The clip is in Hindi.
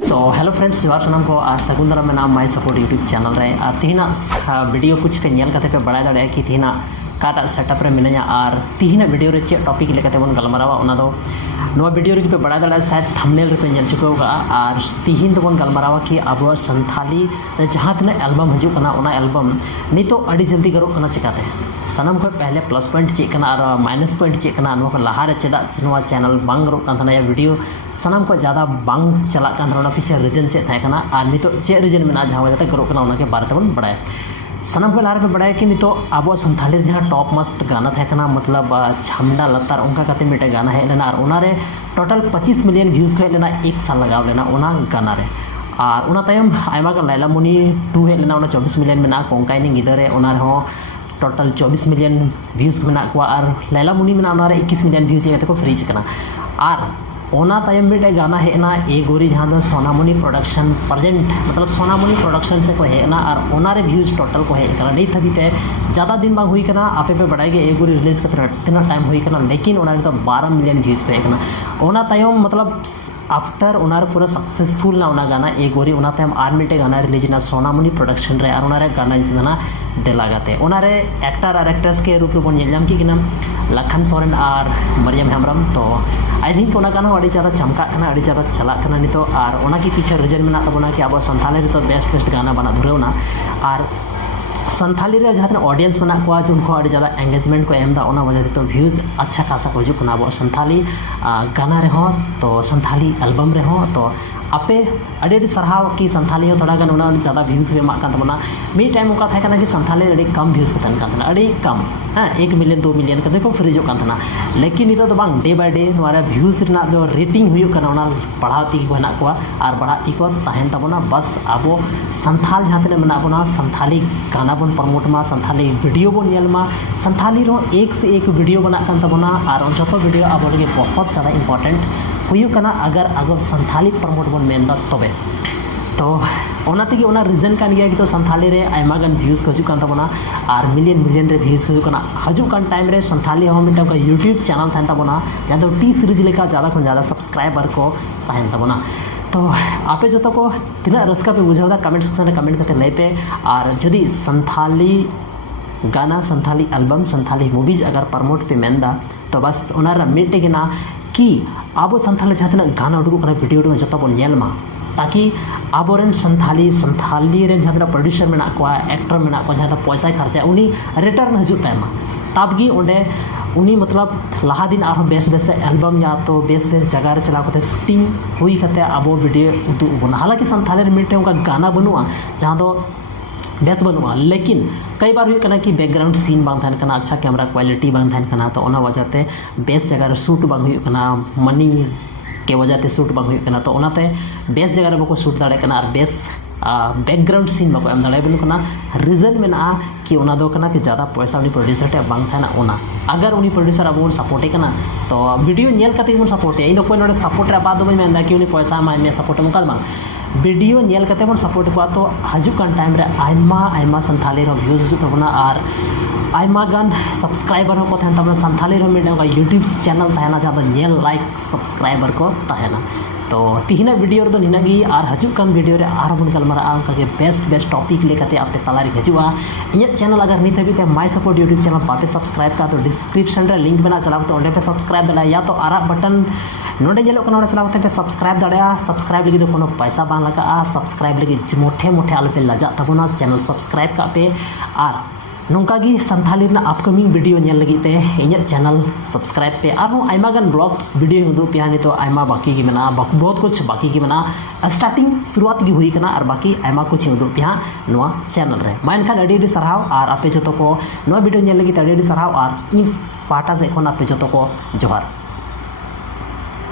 सो हेलो फ्रेंड्स जोहार सामान को और सगुंदरा में नाम माई सपोर्ट यूट्यूब चैनल रे और तीना वीडियो कुछ पे नेल कते पे बड़ा दाड़े कि तीना काटा सेटअप रे मिनाया और तीना वीडियो रे चे टॉपिक लेकते बन गलमारावा ओना दो नोवा वीडियो रे पे बड़ा दाड़े शायद थंबनेल रे पे नेल चुकोगा और तीन तो बन गलमारावा कि अब संथाली रे जहां तना एल्बम हजू कना ओना एल्बम नितो अड़ी जल्दी करो कना चिकाते सनम को पहले प्लस पॉइंट चेक करना और माइनस पॉइंट चेक करना नोवा लहा रे चेदा नोवा चैनल बांग रो कांथना या वीडियो सनम को ज़्यादा बांग चला कांथना पीछे रीजन चे था कना और नितो चे रीजन में जहाँ वजह करो कना उनके बारे में बड़ा सनम को लहारे पे बड़ा कि नितो अब संथाली जहाँ टॉप मस्ट गाना था कना मतलब छमडा लतार उनका कते मिटे गाना है लेना और उनारे टोटल 25 मिलियन व्यूज़ को लेना एक साल लगाव लेना उना गाना रे और उना तायम आयमा का लैला मुनी 2 है लेना उना 24 मिलियन में ना कोंकाइनी गिदरे उना हो टोटल 24 मिलियन व्यूज़ में और लैला मुनी में 21 मिलियन व्यूज़ ये को फ्रीज करना और ओना तायम मिटे गाना हेना ए गोरी जहाँ दो सोनामुनी प्रोडक्शन प्रेजेंट मतलब सोनामुनी प्रोडक्शन से को हेना और ओनारे व्यूज़ टोटल को हेना नहीं थी ते ज़्यादा दिन बांग हुई करना आपे पे बढ़ाई ए गोरी रिलीज करते तीना टाइम हुई करना लेकिन ओनारे तो 12 मिलियन व्यूज़ पे हेना ओना तायम मतलब आफ्टर ओनारे पूरा सक्सेसफुल ना ओना गाना ए गोरी ओना तायम आर मिटे गाना रिलीज ना सोनामुनी प्रोडक्शन रे और ओनारे गाना ना देलागाते ओनारे एक्टर और एक्ट्रेस के रूप में नेलम की किना lakhan soren और मरियम हेम्ब्रम तो आई थिंक ओना गाना अड़ी ज़्यादा चमका अड़ी ज़्यादा चला नितो और ओना की पीछे रीजन में तबना कि अब संथाली तो बेस्ट गाना बना धुरेवना और संथाली रे जहाँ ऑडियंस में को उनको अड़ी ज़्यादा एंगेजमेंट को एमदा ओना वजह तो व्यूज़ अच्छा खासा को हजूँ अब संथाली गाना रे तो संथाली एल्बम रे तो आपे अड़ी सरहाव कि संथाली थोड़ा गान उना ज़्यादा व्यूज़ पे माक तबना मिड टाइम उनका था कि संथाली अड़ी कम व्यूज़ को तहन अड़ी कम हाँ 1 मिलियन 2 मिलियन कते को फ्रीजो कान लेकिन नितो तो बांग डे बाय डे नोरा व्यूज़ रना जो रेटिंग हुई करना उना बढ़ाती को हेना को और बढ़ाती को तहन तबना बस अब संथाल जहाँ तने मना बना संथाली गाना बन प्रमोट मा संथाली वीडियो बन नेल मा संथाली रो एक से एक वीडियो बना कान तबना और जतो वीडियो अब लगे बहुत ज़्यादा इंपॉर्टेंट हुई करना अगर संथाली प्रमोट बन मेनदा तबे तो ओना तेगी ओना रीजन कान गया कि तो संथाली रे आयमा गान व्यूज़ हजू कान तबना और मिलियन रे व्यूज़ हजू काना हजू कान टाइम रे संथाली हो मिटा का यूट्यूब चैनल थान तबना जहाँ तो टी सीरीज लेका ज़्यादा खन ज़्यादा सब्सक्राइबर को तहन तबना तो आपे जो को तीना रस्का पे बुझावदा कमेंट सेक्शन में कमेंट करते लय पे और जदि संथाली गाना संथाली एल्बम संथाली मूवीज अगर प्रमोट पे मेनदा तो बस ओनारा मिटे ना कि अब संथाली जहाँ गाना उडुक वीडियो उडुक जो बन नेल मा ताकि आबोरेन संथाली रे जहाँ प्रोड्यूसर में एक्टर में जहाँ पैसा खर्चा उनी रिटर्न हजूँ तैमा तबगी ओंडे उनी मतलब लहा दिन और बेस एल्बम या तो बेस जगह रे चलाव करते शूटिंग हुई करते अब वीडियो उदूग बना हालांकि संथाली रे मिटे उनका गाना बनुआ जहाँ दो बेस बनुआ लेकिन कई बार हुई कि बैकग्राउंड सीन बांग थान कना अच्छा कैमरा क्वालिटी बांग थान कना तो ओना वजह ते बेस जगह रे शूट बांग हुई कना मनी के वजह ते शूट बांग हुई कना तो ओनाते बेस जगह रे बको शूट दाड़े कना और बेस बैकग्राउंड सीन बको एम दाड़े बनु कना रीजन में कि ओना दो कना कि ज़्यादा पैसा उनी प्रोड्यूसर टे बांग थाना ओना अगर उनी प्रोड्यूसर अब उन सपोर्टे कना तो वीडियो नेल कते बन सपोर्टे इन कोई नोडे सपोर्ट रे बाद बन मेंदा कि उनी पैसा मा मे सपोर्ट मुका बांग वीडियो नेल कते बन सपोर्ट को तो हजू कान टाइम रे आयमा संथाली रो व्यूज़ हजू तबना और आयमा गान सब्सक्राइबर को तहन तबना संथाली रो मिडे का यूट्यूब चैनल तहना जहाँ नेल लाइक सब्सक्राइबर को तहना तो तीना वीडियो रे निनागी और हजू कान वीडियो रे और बन गलमारा उनका के बेस्ट टॉपिक लेकते आपे तलारी हजूआ इन चैनल अगर नित हबीते माई सपोर्ट यूट्यूब चैनल पाते सब्सक्राइब का तो डिस्क्रिप्शन रे लिंक बना चलाव तो ओंडे पे सब्सक्राइब दाड़ा या तो आरा बटन नोडे जेलो कना चलाव पे सब्सक्राइब दाड़ा सब्सक्राइब लगी कोनो पैसा बांग लगा सब्सक्राइब लगी मोटे आलो पे लजा तबना चैनल सब्सक्राइब का पे और नौकागी संथाली अपकमिंग वीडियो नेल लगी ते इन चैनल सब्सक्राइब पे और आयमा गान ब्लॉग्स वीडियो उदू पे नहीं तो आयमा बाकी की मना बहुत कुछ बाकी की मना स्टार्टिंग शुरुआत की हुई कना और बाकी आयमा कुछ उदू पे नोआ चैनल रे मा एनखान अड़ी सरहाव और आपे जो को नोआ वीडियो नेल लगी अड़ी सरहाव और इन पाटा से आपे जो को जोहार।